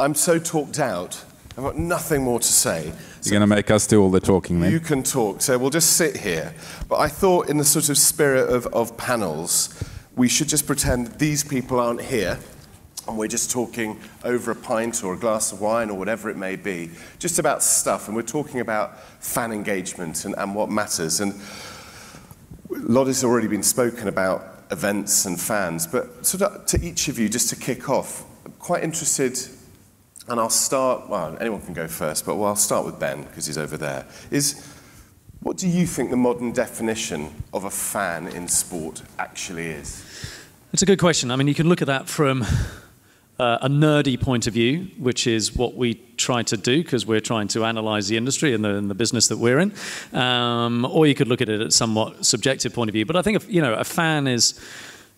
I'm so talked out. I've got nothing more to say. You're going to make us do all the talking, then? You can talk, so we'll just sit here. But I thought in the sort of spirit of panels, we should just pretend that these people aren't here, and we're just talking over a pint or a glass of wine or whatever it may be, just about stuff, and we're talking about fan engagement and what matters. And a lot has already been spoken about events and fans, but sort of to each of you, just to kick off, I'm quite interested. And I'll start, well, anyone can go first, but I'll start with Ben, because he's over there. What do you think the modern definition of a fan in sport actually is? It's a good question. I mean, you can look at that from a nerdy point of view, which is what we try to do, because we're trying to analyse the industry and the business that we're in. Or you could look at it at a somewhat subjective point of view. But I think, a fan is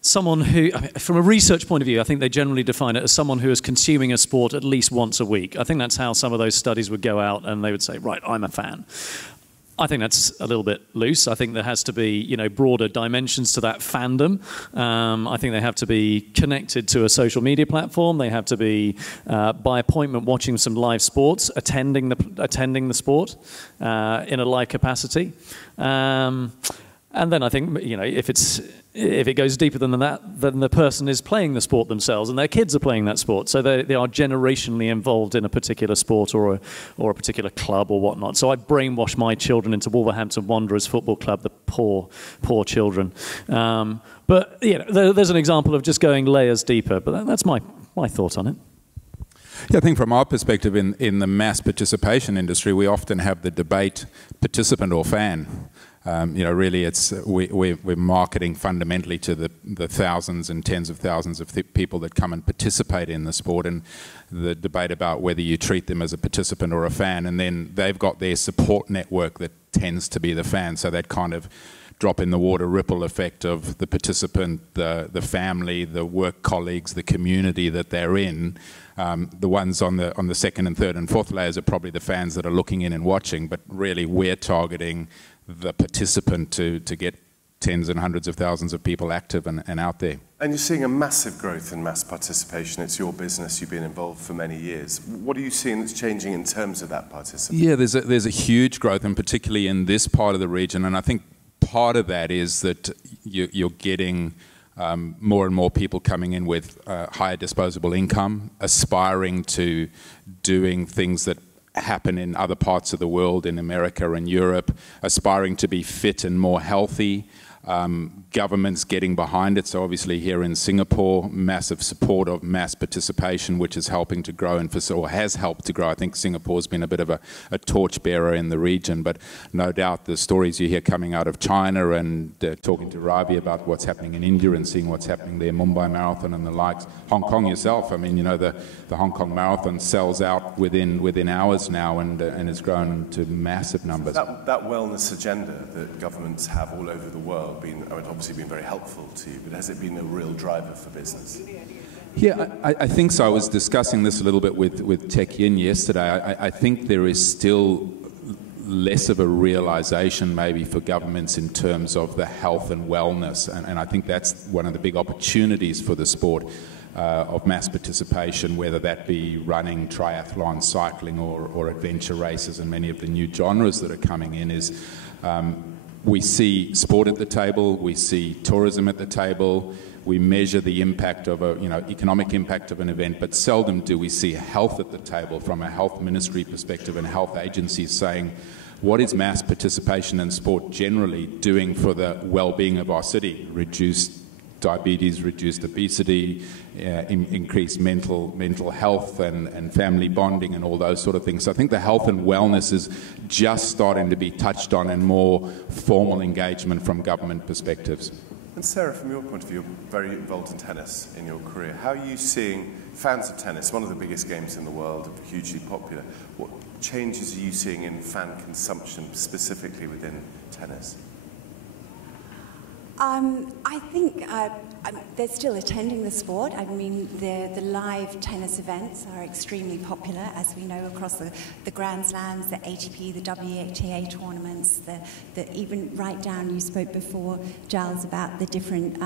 someone who, from a research point of view, I think they generally define it as someone who is consuming a sport at least once a week. I think that's how some of those studies would go out, and they would say, right, I'm a fan. I think that's a little bit loose. I think there has to be, broader dimensions to that fandom. I think they have to be connected to a social media platform. They have to be, by appointment, watching some live sports, attending the sport in a live capacity. And then I think, if it goes deeper than that, then the person is playing the sport themselves, and their kids are playing that sport. So they are generationally involved in a particular sport or a particular club or whatnot. So I brainwash my children into Wolverhampton Wanderers Football Club, the poor children. But there's an example of just going layers deeper. But that's my thought on it. Yeah, I think from our perspective in the mass participation industry, we often have the debate participant or fan. Really, we're marketing fundamentally to the thousands and tens of thousands of people that come and participate in the sport, and the debate about whether you treat them as a participant or a fan, and then they've got their support network that tends to be the fan, so that kind of drop in the water ripple effect of the participant, the family, the work colleagues, the community that they're in. The ones on the second and third and fourth layers are probably the fans that are looking in and watching, but really we're targeting the participant to get tens and hundreds of thousands of people active and out there. And you're seeing a massive growth in mass participation. It's your business. You've been involved for many years. What are you seeing that's changing in terms of that participation? Yeah, there's a huge growth, and particularly in this part of the region. And I think part of that is that you're getting more and more people coming in with higher disposable income, aspiring to doing things that happen in other parts of the world, in America and Europe, aspiring to be fit and more healthy. Governments getting behind it. So obviously here in Singapore, massive support of mass participation, which is helping to grow or has helped to grow. I think Singapore's been a bit of a torchbearer in the region, but no doubt the stories you hear coming out of China and talking to Ravi about what's happening in India and seeing what's happening there, Mumbai Marathon and the likes. Hong Kong yourself, I mean, the Hong Kong Marathon sells out within hours now and has grown to massive numbers. That wellness agenda that governments have all over the world obviously been very helpful to you, but has it been a real driver for business? Yeah, I think so. I was discussing this a little bit with Tech Yin yesterday. I think there is still less of a realization maybe for governments in terms of the health and wellness, and I think that's one of the big opportunities for the sport of mass participation, whether that be running, triathlon, cycling or adventure races, and many of the new genres that are coming in is we see sport at the table, we see tourism at the table, we measure the impact of economic impact of an event, but seldom do we see health at the table from a health ministry perspective and health agencies saying, what is mass participation in sport generally doing for the well-being of our city? Reduced diabetes, reduced obesity, increased mental health and family bonding and all those sort of things. So I think the health and wellness is just starting to be touched on in more formal engagement from government perspectives. And Sarah, from your point of view, you're very involved in tennis in your career. How are you seeing fans of tennis, one of the biggest games in the world, hugely popular? What changes are you seeing in fan consumption specifically within tennis? I think they're still attending the sport. I mean, the live tennis events are extremely popular, as we know, across the Grand Slams, the ATP, the WTA tournaments, the even right down, you spoke before, Giles, about the different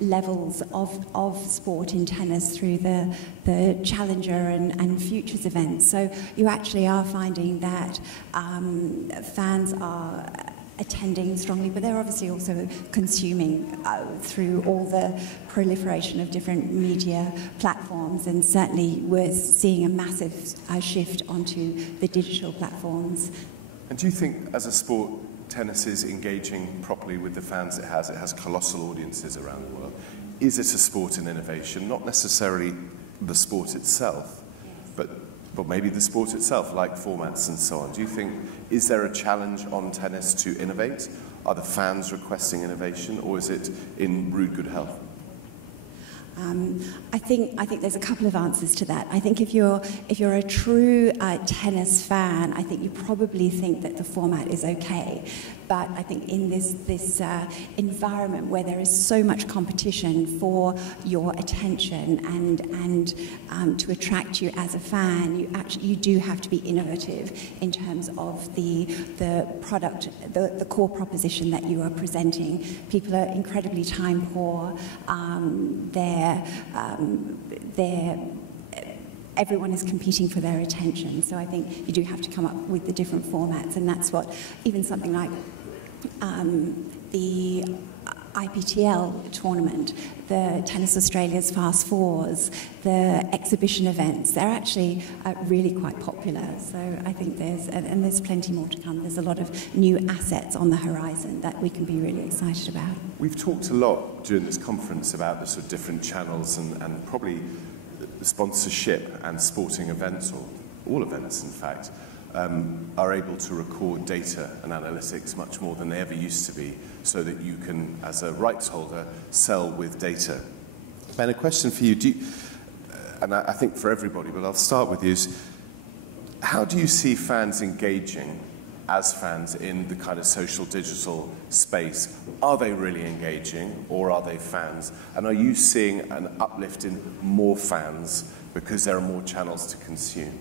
levels of sport in tennis through the Challenger and Futures events. So you actually are finding that fans are attending strongly, but they're obviously also consuming through all the proliferation of different media platforms, and certainly we're seeing a massive shift onto the digital platforms. And do you think, as a sport, tennis is engaging properly with the fans it has? It has colossal audiences around the world. Is it a sport in innovation? Not necessarily the sport itself, but maybe the sport itself, like formats and so on. Do you think, is there a challenge on tennis to innovate? Are the fans requesting innovation, or is it in rude good health? I think there's a couple of answers to that. I think if you're a true tennis fan, I think you probably think that the format is okay. But I think in this environment where there is so much competition for your attention and to attract you as a fan, you do have to be innovative in terms of the product, the core proposition that you are presenting. People are incredibly time poor. Everyone is competing for their attention, so I think you do have to come up with the different formats, and that's what even something like the IPTL tournament, the Tennis Australia's Fast Fours, the exhibition events, they're actually really quite popular. So I think there's plenty more to come. There's a lot of new assets on the horizon that we can be really excited about. We've talked a lot during this conference about the sort of different channels and probably the sponsorship and sporting events, or all events in fact, are able to record data and analytics much more than they ever used to be, so that you can, as a rights holder, sell with data. Ben, a question for you, and I think for everybody, but I'll start with you, is how do you see fans engaging as fans in the kind of social digital space? Are they really engaging, or are they fans? And are you seeing an uplift in more fans because there are more channels to consume?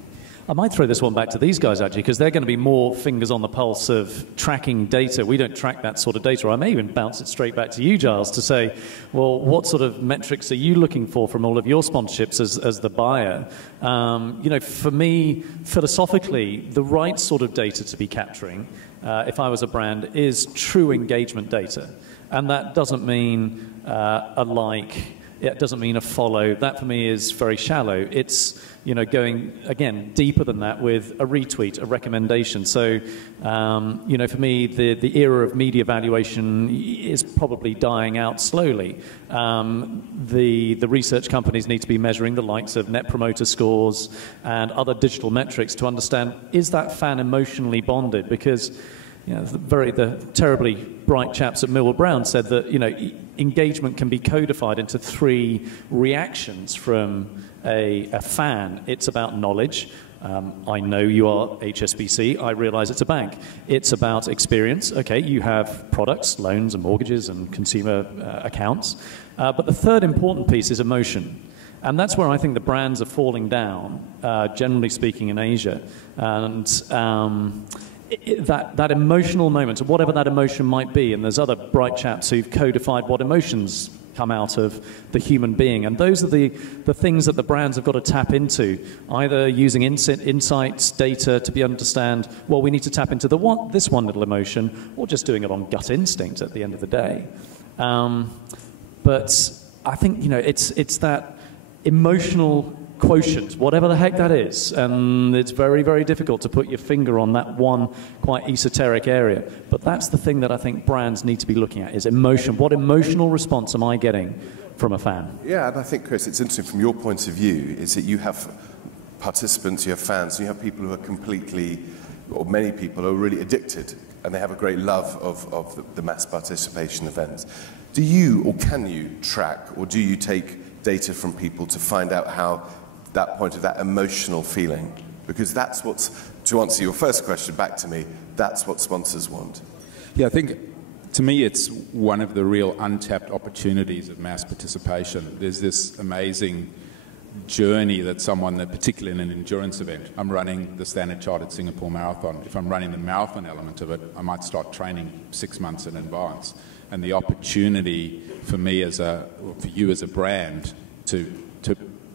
I might throw this one back to these guys, actually, because they're going to be more fingers on the pulse of tracking data. We don't track that sort of data. Or I may even bounce it straight back to you, Giles, to say, well, what sort of metrics are you looking for from all of your sponsorships as the buyer? For me, philosophically, the right sort of data to be capturing, if I was a brand, is true engagement data. And that doesn't mean a like. It doesn't mean a follow. That, for me, is very shallow. It's going, again, deeper than that with a retweet, a recommendation. So, for me, the era of media valuation is probably dying out slowly. The research companies need to be measuring the likes of net promoter scores and other digital metrics to understand, is that fan emotionally bonded? Because the terribly bright chaps at Millwall Brown said that engagement can be codified into 3 reactions from a fan. It's about knowledge. I know you are HSBC. I realise it's a bank. It's about experience. Okay, you have products, loans and mortgages and consumer accounts. But the third important piece is emotion. And that's where I think the brands are falling down, generally speaking, in Asia. And that emotional moment, whatever that emotion might be, and there's other bright chaps who've codified what emotions come out of the human being, and those are the things that the brands have got to tap into, either using insights, data to understand, well, we need to tap into this one little emotion, or just doing it on gut instinct at the end of the day. But I think it's that emotional quotient, whatever the heck that is, and it's very, very difficult to put your finger on that one quite esoteric area. But that's the thing that I think brands need to be looking at, is emotion. What emotional response am I getting from a fan? Yeah, and I think, Chris, it's interesting from your point of view, is that you have participants, you have fans, you have people who are completely, or many people who are really addicted, and they have a great love of the mass participation events. Do you, or can you, track, or do you take data from people to find out how that point of that emotional feeling? Because that's what's, to answer your first question back to me, that's what sponsors want. Yeah, I think To me, it's one of the real untapped opportunities of mass participation. There's this amazing journey that particularly in an endurance event, I'm running the Standard Chartered Singapore Marathon. If I'm running the marathon element of it, I might start training 6 months in advance. And the opportunity for me for you as a brand to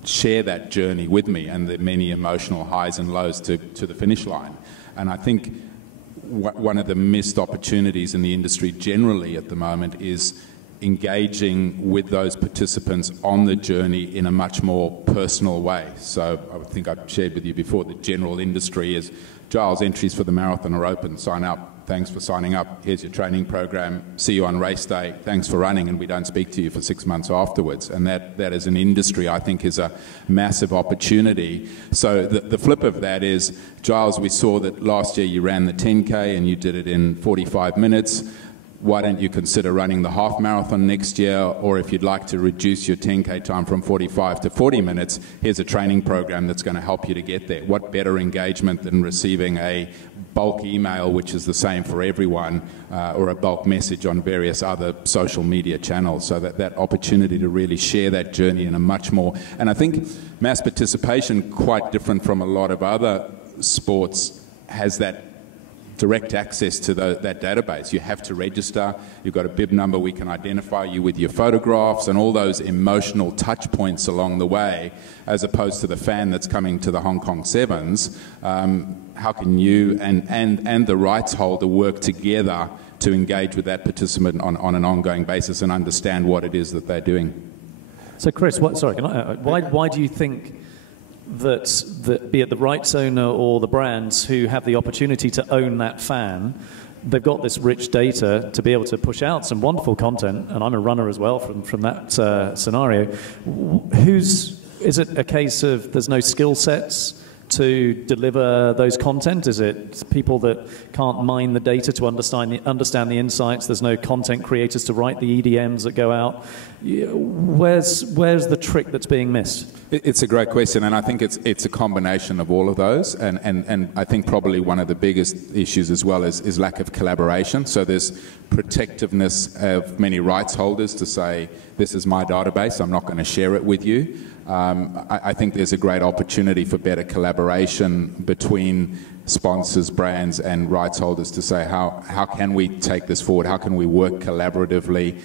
share that journey with me and the many emotional highs and lows to the finish line. And I think one of the missed opportunities in the industry generally at the moment is engaging with those participants on the journey in a much more personal way. So I think I've shared with you before, the general industry is, Giles, entries for the marathon are open, sign up. Thanks for signing up. Here's your training program. See you on race day. Thanks for running, and we don't speak to you for 6 months afterwards. And that as an industry, I think, is a massive opportunity. So the flip of that is, Giles, we saw that last year you ran the 10K and you did it in 45 minutes. Why don't you consider running the half marathon next year? Or if you'd like to reduce your 10K time from 45 to 40 minutes, here's a training program that's going to help you to get there. What better engagement than receiving a bulk email, which is the same for everyone, or a bulk message on various other social media channels? So that opportunity to really share that journey in a much more, and I think mass participation, quite different from a lot of other sports, has that direct access to that database. You have to register, you've got a bib number, we can identify you with your photographs and all those emotional touch points along the way, as opposed to the fan that's coming to the Hong Kong Sevens. How can you and the rights holder work together to engage with that participant on an ongoing basis and understand what it is that they're doing? So Chris, why do you think that be it the rights owner or the brands who have the opportunity to own that fan, they've got this rich data to be able to push out some wonderful content, and I'm a runner as well from that scenario. Is it a case of there's no skill sets to deliver those content? Is it people that can't mine the data to understand the insights? There's no content creators to write the EDMs that go out. Where's the trick that's being missed? It's a great question, and I think it's a combination of all of those, and I think probably one of the biggest issues as well is lack of collaboration. So there's protectiveness of many rights holders to say, this is my database, I'm not going to share it with you. I think there's a great opportunity for better collaboration between sponsors, brands and rights holders to say, how can we take this forward? How can we work collaboratively?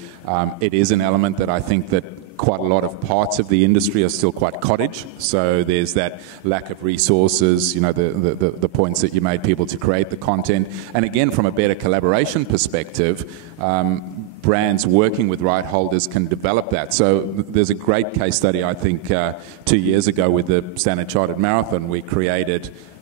It is an element that I think that quite a lot of parts of the industry are still quite cottage. So there's that lack of resources, the points that you made, people to create the content. And again, from a better collaboration perspective, brands working with right holders can develop that. So there's a great case study, I think, 2 years ago with the Standard Chartered Marathon.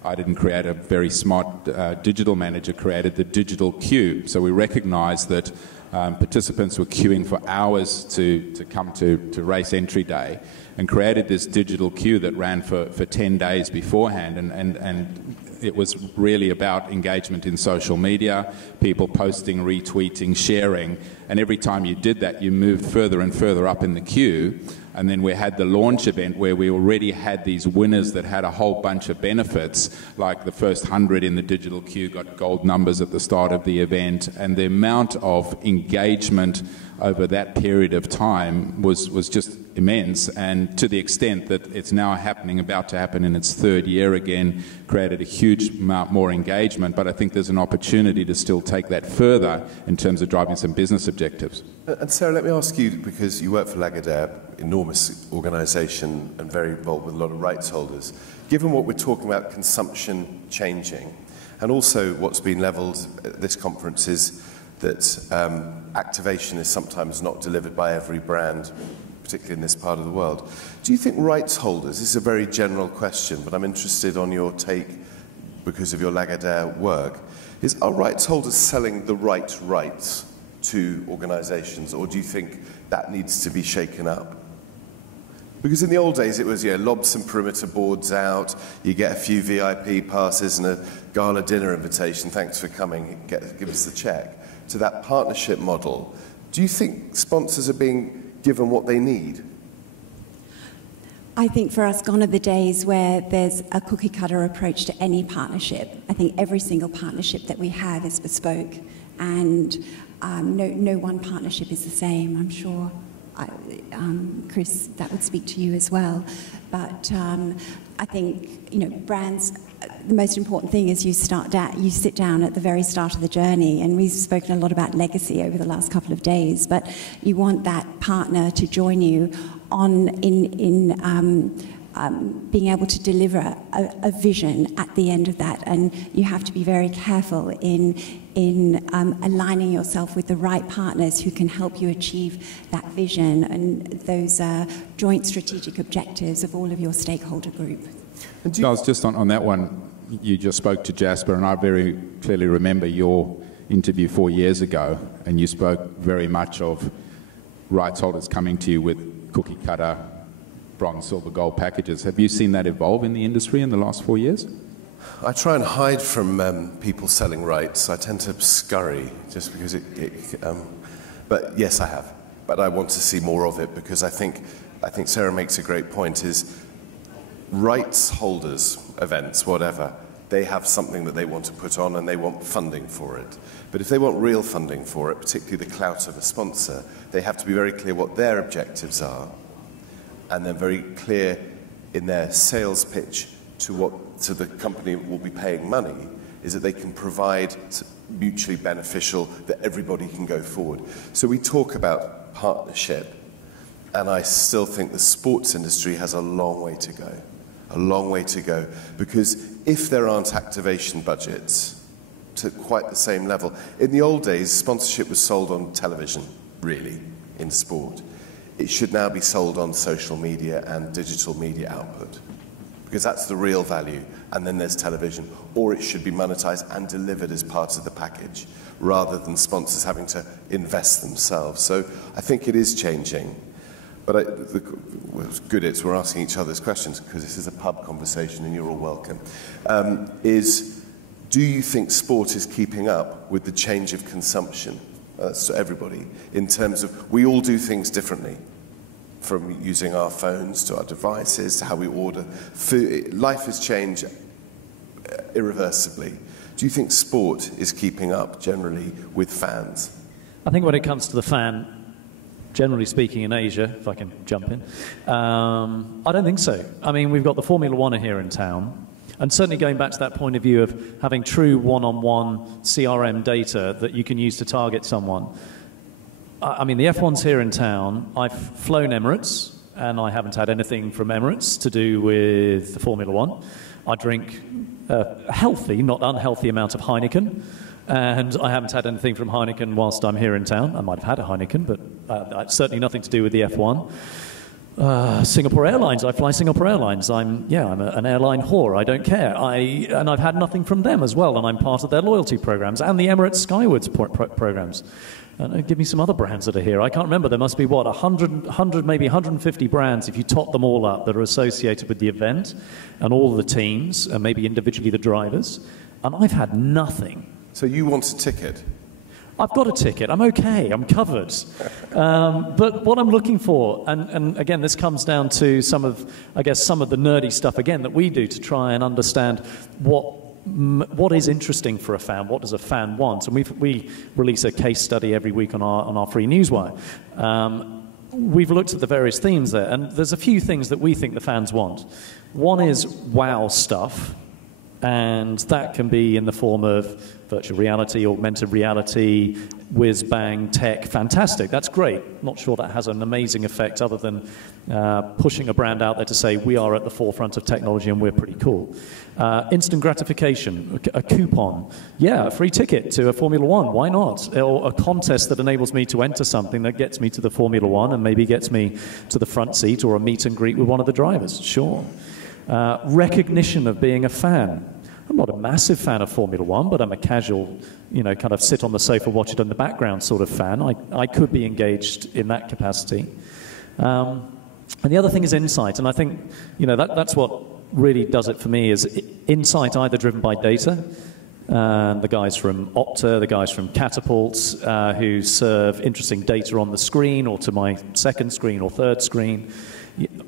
I didn't create a very smart digital manager, created the digital queue. So we recognized that participants were queuing for hours to come to race entry day, and created this digital queue that ran for 10 days beforehand, and it was really about engagement in social media, people posting, retweeting, sharing, and every time you did that you moved further and further up in the queue. And then we had the launch event where we already had these winners that had a whole bunch of benefits, like the first 100 in the digital queue got gold numbers at the start of the event, and the amount of engagement over that period of time was just immense, and to the extent that it's now about to happen in its third year again, created a huge amount more engagement. But I think there's an opportunity to still take that further in terms of driving some business objectives. And Sarah, let me ask you, because you work for Lagardère, enormous organisation and very involved with a lot of rights holders. Given what we're talking about, consumption changing, and also what's been levelled at this conference is that activation is sometimes not delivered by every brand, particularly in this part of the world. Do you think rights holders, this is a very general question, but I'm interested on your take because of your Lagardère work, are rights holders selling the right rights to organisations, or do you think that needs to be shaken up? Because in the old days it was, lob some perimeter boards out, you get a few VIP passes and a gala dinner invitation, thanks for coming, give us the check, to that partnership model. Do you think sponsors are being given what they need? I think for us, gone are the days where there's a cookie-cutter approach to any partnership. I think every single partnership that we have is bespoke, and no one partnership is the same. I'm sure, Chris, that would speak to you as well. But I think, brands, the most important thing is you sit down at the very start of the journey, and we've spoken a lot about legacy over the last couple of days, but you want that partner to join you being able to deliver a vision at the end of that, and you have to be very careful in aligning yourself with the right partners who can help you achieve that vision and those joint strategic objectives of all of your stakeholder group. Charles, just on that one, you just spoke to Jasper, and I very clearly remember your interview 4 years ago, and you spoke very much of rights holders coming to you with cookie cutter, bronze, silver, gold packages. Have you seen that evolve in the industry in the last 4 years? I try and hide from people selling rights. I tend to scurry just because but yes, I have. But I want to see more of it, because I think Sarah makes a great point, is rights holders, events, whatever, they have something that they want to put on and they want funding for it. But if they want real funding for it, particularly the clout of a sponsor, they have to be very clear what their objectives are, and then very clear in their sales pitch to the company that will be paying money, is that they can provide mutually beneficial, that everybody can go forward. So we talk about partnership, and I still think the sports industry has a long way to go. A long way to go, because if there aren't activation budgets to quite the same level, in the old days, sponsorship was sold on television, really, in sport. It should now be sold on social media and digital media output, because that's the real value, and then there's television, or it should be monetized and delivered as part of the package, rather than sponsors having to invest themselves. So I think it is changing. But what's good is we're asking each other's questions, because this is a pub conversation and you're all welcome. Do you think sport is keeping up with the change of consumption? That's to everybody, in terms of we all do things differently, from using our phones to our devices to how we order food. Life has changed irreversibly. Do you think sport is keeping up generally with fans? I think when it comes to the fan, generally speaking in Asia, if I can jump in, I don't think so. I mean, we've got the Formula One here in town, and certainly going back to that point of view of having true one-on-one CRM data that you can use to target someone. I mean, the F1's here in town. I've flown Emirates, and I haven't had anything from Emirates to do with the Formula One. I drink a healthy, not unhealthy amount of Heineken, and I haven't had anything from Heineken whilst I'm here in town. I might have had a Heineken, but certainly nothing to do with the F1. Singapore Airlines, I fly Singapore Airlines. I'm an airline whore, I don't care. And I've had nothing from them as well, and I'm part of their loyalty programs and the Emirates Skywards programs. And give me some other brands that are here. I can't remember, there must be, 100, maybe 150 brands, if you tot them all up, that are associated with the event, and all the teams, and maybe individually the drivers, and I've had nothing. So you want a ticket? I've got a ticket. I'm okay. I'm covered. But what I'm looking for, and again, this comes down to some of the nerdy stuff again that we do to try and understand what is interesting for a fan. What does a fan want? And we release a case study every week on our free newswire. We've looked at the various themes there, and there's a few things that we think the fans want. One is wow stuff. And that can be in the form of virtual reality, augmented reality, whiz-bang tech. Fantastic, that's great. Not sure that has an amazing effect other than pushing a brand out there to say we are at the forefront of technology and we're pretty cool. Instant gratification, a coupon. Yeah, a free ticket to a Formula One, why not? Or a contest that enables me to enter something that gets me to the Formula One and maybe gets me to the front seat, or a meet and greet with one of the drivers, sure. Recognition of being a fan. I'm not a massive fan of Formula One, but I'm a casual, kind of sit on the sofa, watch it in the background sort of fan. I could be engaged in that capacity. And the other thing is insight, and I think, that's what really does it for me, is insight either driven by data. The guys from Opta, the guys from Catapult, who serve interesting data on the screen or to my second screen or third screen.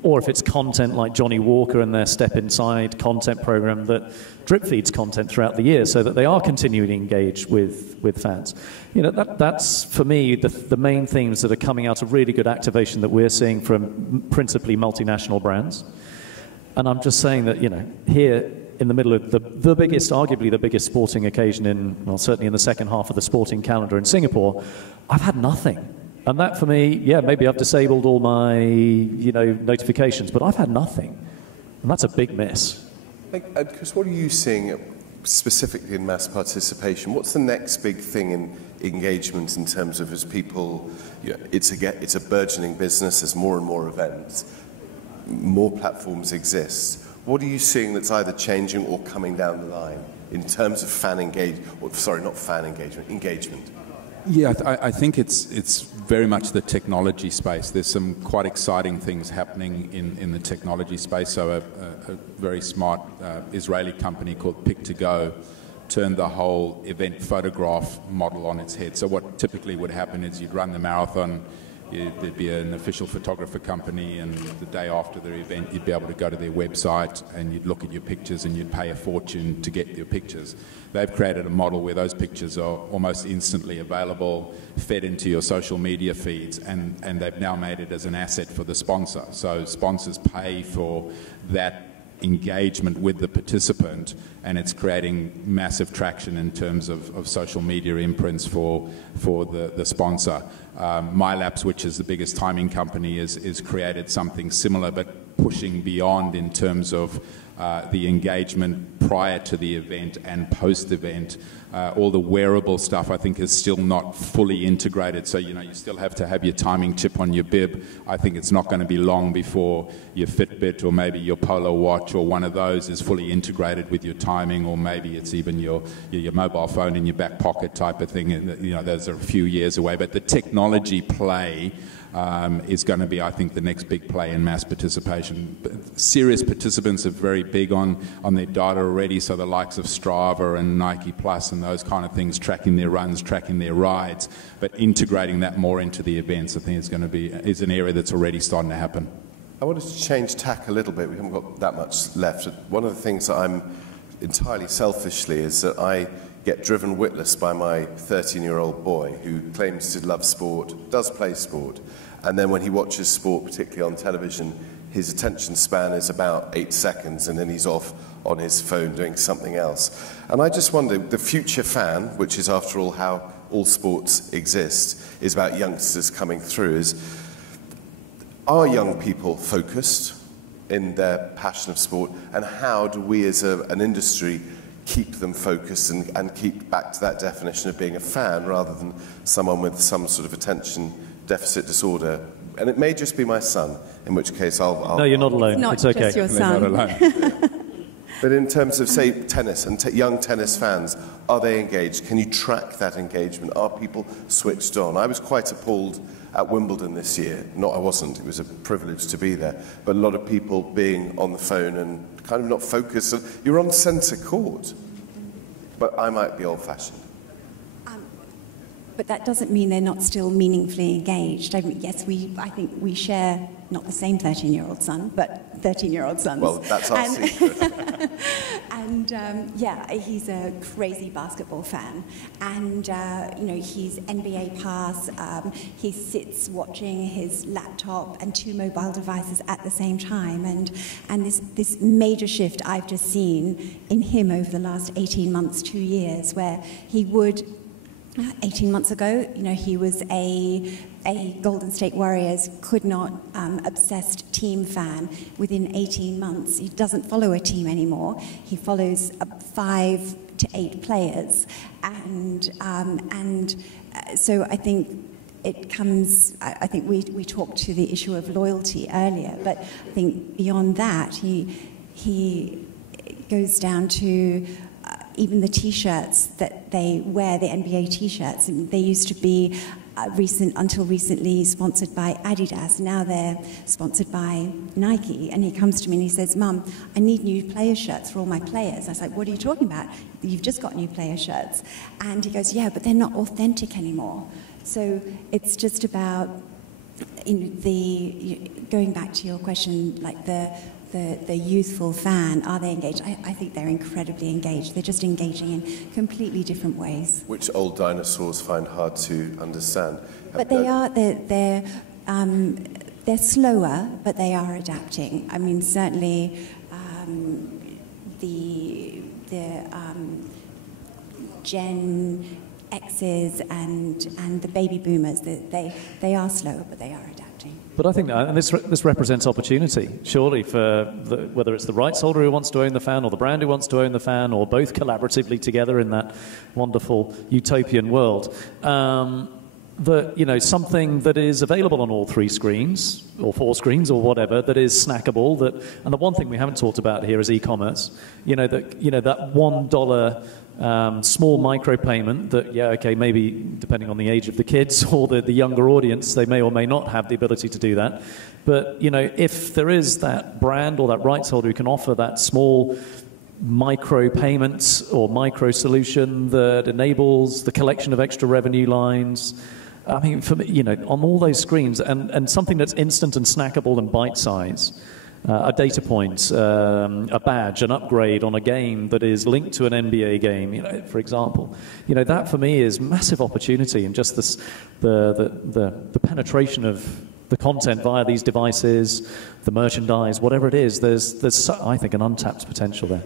or if it's content like Johnny Walker and their Step Inside content program that drip feeds content throughout the year so that they are continuing to engage with fans. You know, that's for me the main themes that are coming out of really good activation that we're seeing from principally multinational brands. And I'm just saying that, you know, here in the middle of the biggest, arguably the biggest sporting occasion in, well, certainly in the second half of the sporting calendar in Singapore, I've had nothing. And that for me, yeah, maybe I've disabled all my, you know, notifications, but I've had nothing. And that's a big miss. Chris, what are you seeing specifically in mass participation? What's the next big thing in engagement in terms of as people, you know, it's a burgeoning business, there's more and more events, more platforms exist. What are you seeing that's either changing or coming down the line in terms of fan engagement, engagement? Yeah, I think it's very much the technology space. There's some quite exciting things happening in the technology space. So a very smart Israeli company called Pick2Go turned the whole event photograph model on its head. So what typically would happen is you'd run the marathon, there'd be an official photographer company, and the day after the event you'd be able to go to their website and you'd look at your pictures and you'd pay a fortune to get your pictures. They've created a model where those pictures are almost instantly available, fed into your social media feeds, and they've now made it as an asset for the sponsor. So sponsors pay for that engagement with the participant, and it's creating massive traction in terms of social media imprints for the sponsor. MyLapse, which is the biggest timing company, is created something similar, but pushing beyond in terms of the engagement prior to the event and post-event. All the wearable stuff, I think, is still not fully integrated. So, you know, you still have to have your timing chip on your bib. I think it's not going to be long before your Fitbit or maybe your Polo Watch or one of those is fully integrated with your timing, or maybe it's even your mobile phone in your back pocket type of thing. You know, those are a few years away. But the technology play is going to be, I think, the next big play in mass participation. Serious participants are very big on their data already, so the likes of Strava and Nike Plus and those kind of things, tracking their runs, tracking their rides, but integrating that more into the events, I think is an area that's already starting to happen. I wanted to change tack a little bit. We haven't got that much left. One of the things that I'm entirely selfishly is that I get driven witless by my 13-year-old boy who claims to love sport, does play sport, and then when he watches sport, particularly on television, his attention span is about 8 seconds, and then he's off on his phone doing something else. And I just wonder, the future fan, which is after all how all sports exist, is about youngsters coming through, are young people focused in their passion of sport, and how do we as an industry keep them focused and keep back to that definition of being a fan rather than someone with some sort of attention deficit disorder? And it may just be my son, in which case I'll no, you're not alone. It's okay. Just your son. You're not alone. But in terms of, say, tennis and young tennis fans, are they engaged? Can you track that engagement? Are people switched on? I was quite appalled at Wimbledon this year. I wasn't. It was a privilege to be there. But a lot of people being on the phone and kind of not focused. You're on centre court. But I might be old-fashioned. But that doesn't mean they're not still meaningfully engaged. I mean, yes, I think we share not the same 13-year-old son, but 13-year-old sons. Well, that's our secret. And yeah, he's a crazy basketball fan, and you know, he's NBA Pass. He sits watching his laptop and 2 mobile devices at the same time, and this major shift I've just seen in him over the last 18 months, 2 years, where he would. 18 months ago, you know, he was a Golden State Warriors could not obsessed team fan. Within 18 months, he doesn't follow a team anymore. He follows 5 to 8 players, and so I think it comes. I think we talked to the issue of loyalty earlier, but I think beyond that, he goes down to. Even the T-shirts that they wear, the NBA T-shirts, they used to be until recently sponsored by Adidas. Now they're sponsored by Nike. And he comes to me and he says, "Mum, I need new player shirts for all my players." I was like, "What are you talking about? You've just got new player shirts." And he goes, "Yeah, but they're not authentic anymore." So it's just about going back to your question, like the youthful fan, are they engaged? I think they're incredibly engaged. They're just engaging in completely different ways. Which old dinosaurs find hard to understand. But they're slower, but they are adapting. I mean, certainly the Gen X's and the baby boomers, they are slower, but they are adapting. But I think and this represents opportunity, surely, for whether it's the rights holder who wants to own the fan or the brand who wants to own the fan, or both collaboratively together in that wonderful utopian world. Something that is available on all 3 screens or 4 screens or whatever, that is snackable. And the one thing we haven't talked about here is e-commerce. That $1 small micropayment that, maybe depending on the age of the kids or the younger audience, they may or may not have the ability to do that. But, if there is that brand or that rights holder who can offer that small micro payments or micro solution that enables the collection of extra revenue lines, I mean, for me, on all those screens, and something that's instant and snackable and bite-size, a data point, a badge, an upgrade on a game that is linked to an NBA game, for example. That for me is massive opportunity, and just the penetration of the content via these devices, the merchandise, whatever it is, there's I think, an untapped potential there.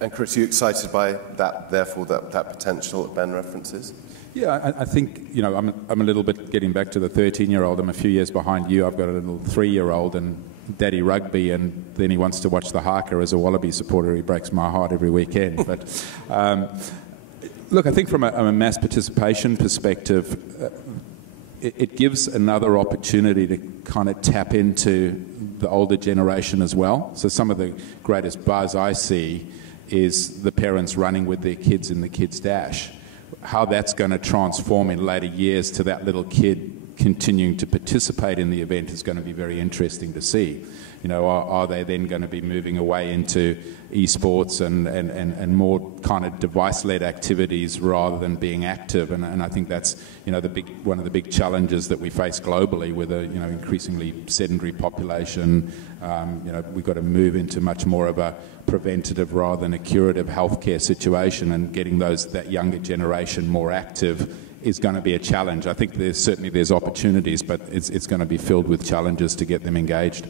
And Chris, are you excited by that, therefore, that potential that Ben references? Yeah, I think, I'm a little bit getting back to the 13-year-old. I'm a few years behind you. I've got a little 3-year-old and daddy rugby, and then he wants to watch the Haka. As a Wallaby supporter, he breaks my heart every weekend. But look, I think from a mass participation perspective, it gives another opportunity to kind of tap into the older generation as well. So some of the greatest buzz I see is the parents running with their kids in the Kids Dash. How that's going to transform in later years to that little kid continuing to participate in the event is going to be very interesting to see. Are they then going to be moving away into esports and more kind of device-led activities rather than being active? And I think that's one of the big challenges that we face globally with a increasingly sedentary population. We've got to move into much more of a preventative rather than a curative healthcare situation, and getting that younger generation more active is going to be a challenge. I think there's opportunities, but it's going to be filled with challenges to get them engaged.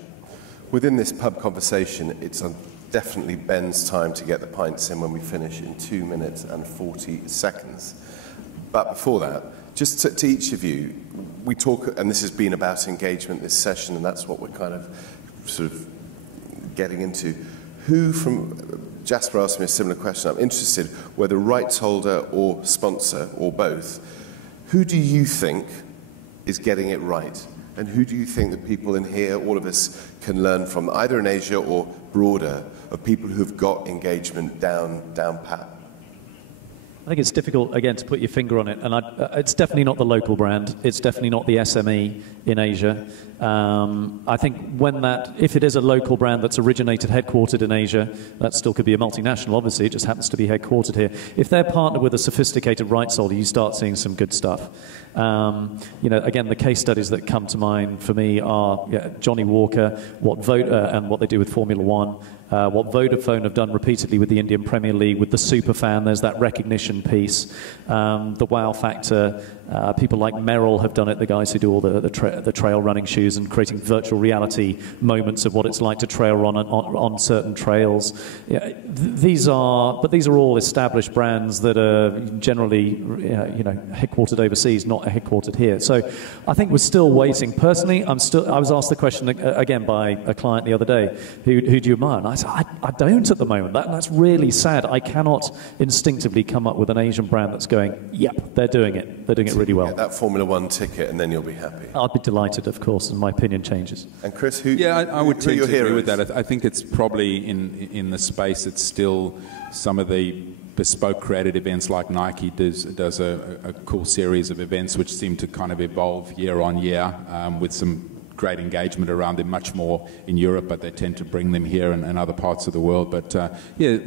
Within this pub conversation, it's definitely Ben's time to get the pints in when we finish in 2 minutes and 40 seconds. But before that, just to each of you, we talk, and this has been about engagement this session, and that's what we're kind of sort of getting into. Jasper asked me a similar question. I'm interested whether rights holder or sponsor or both, who do you think is getting it right? And who do you think that people in here, all of us, can learn from, either in Asia or broader, of people who've got engagement down pat? I think it's difficult, again, to put your finger on it. And it's definitely not the local brand. It's definitely not the SME in Asia. I think if it is a local brand that's originated, headquartered in Asia, that still could be a multinational, obviously. It just happens to be headquartered here. If they're partnered with a sophisticated rights holder, you start seeing some good stuff. Again, the case studies that come to mind for me are Johnny Walker, what they do with Formula One, what Vodafone have done repeatedly with the Indian Premier League, with the superfan. There's that recognition piece, the wow factor. People like Merrill have done it, the guys who do all the trail running shoes and creating virtual reality moments of what it's like to trail run on certain trails. These are all established brands that are generally headquartered overseas, not headquartered here. So I think we're still waiting. Personally, I was asked the question again by a client the other day, who do you admire? And I said, I don't at the moment. That's really sad. I cannot instinctively come up with an Asian brand that's going, yep, they're doing it. They're doing it really well. Get that Formula One ticket and then you'll be happy. I'd be delighted, of course, and my opinion changes. And Chris, I would tend to agree with that. I think it's probably in the space, it's still some of the bespoke created events like Nike does a cool series of events which seem to kind of evolve year on year with some great engagement around them, much more in Europe, but they tend to bring them here and other parts of the world. But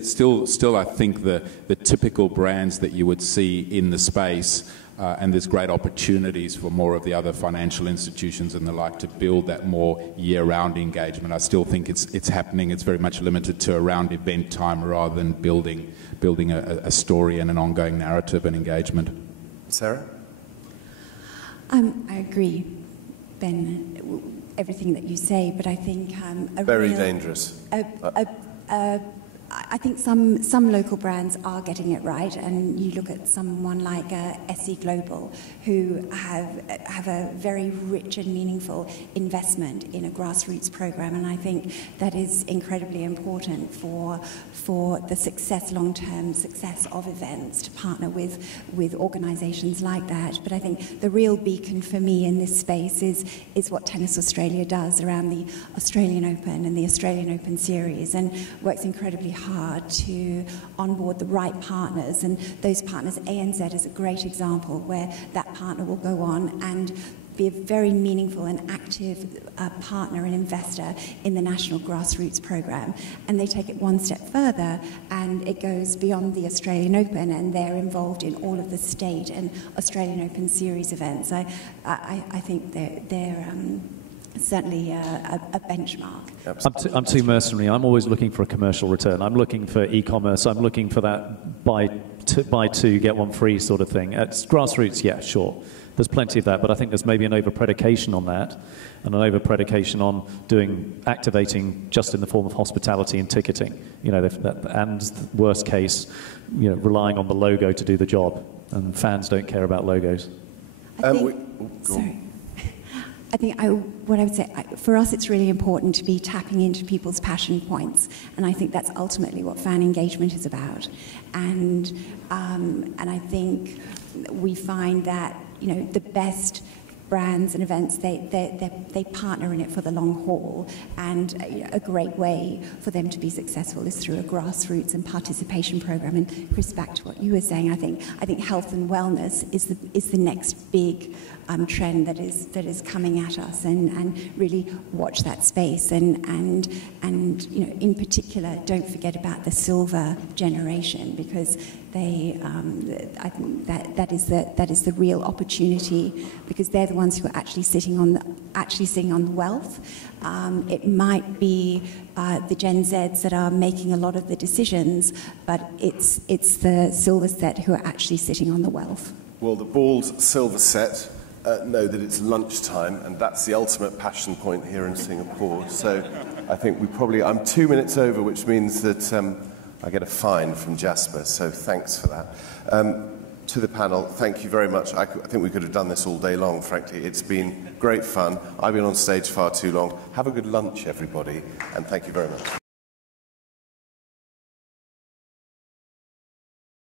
still I think the typical brands that you would see in the space and there's great opportunities for more of the other financial institutions and the like to build that more year-round engagement. I still think it's happening. It's very much limited to around event time rather than building a story and an ongoing narrative and engagement. Sarah? I agree, Ben, everything that you say, but I think very dangerous. I think some local brands are getting it right, and you look at someone like SE Global, who have a very rich and meaningful investment in a grassroots program, and I think that is incredibly important for the success, long-term success of events, to partner with organisations like that. But I think the real beacon for me in this space is what Tennis Australia does around the Australian Open and the Australian Open Series, and works incredibly hard to onboard the right partners, and those partners, ANZ is a great example where that partner will go on and be a very meaningful and active partner and investor in the national grassroots program, and they take it one step further and it goes beyond the Australian Open, and they're involved in all of the state and Australian Open Series events. I think they're certainly a benchmark. I'm too mercenary. I'm always looking for a commercial return. I'm looking for e-commerce. I'm looking for that buy two, get one free sort of thing. It's grassroots, yeah, sure. There's plenty of that, but I think there's maybe an over-predication on that, and an over-predication on activating just in the form of hospitality and ticketing. And worst case, relying on the logo to do the job, and fans don't care about logos. Sorry. I think what I would say, for us, it's really important to be tapping into people's passion points, and I think that's ultimately what fan engagement is about. And I think we find that the best brands and events, they partner in it for the long haul, and a great way for them to be successful is through a grassroots and participation program. And Chris, back to what you were saying, I think health and wellness is the next big trend that is coming at us, and really watch that space, and in particular, don't forget about the silver generation, because I think that is the real opportunity, because they're the ones who are actually sitting on the wealth. It might be the Gen Zs that are making a lot of the decisions, but it's the silver set who are actually sitting on the wealth. Well, the bald silver set know that it's lunchtime, and that's the ultimate passion point here in Singapore. So I think I'm 2 minutes over, which means that I get a fine from Jasper, so thanks for that. To the panel, thank you very much. I think we could have done this all day long, frankly. It's been great fun. I've been on stage far too long. Have a good lunch, everybody, and thank you very much.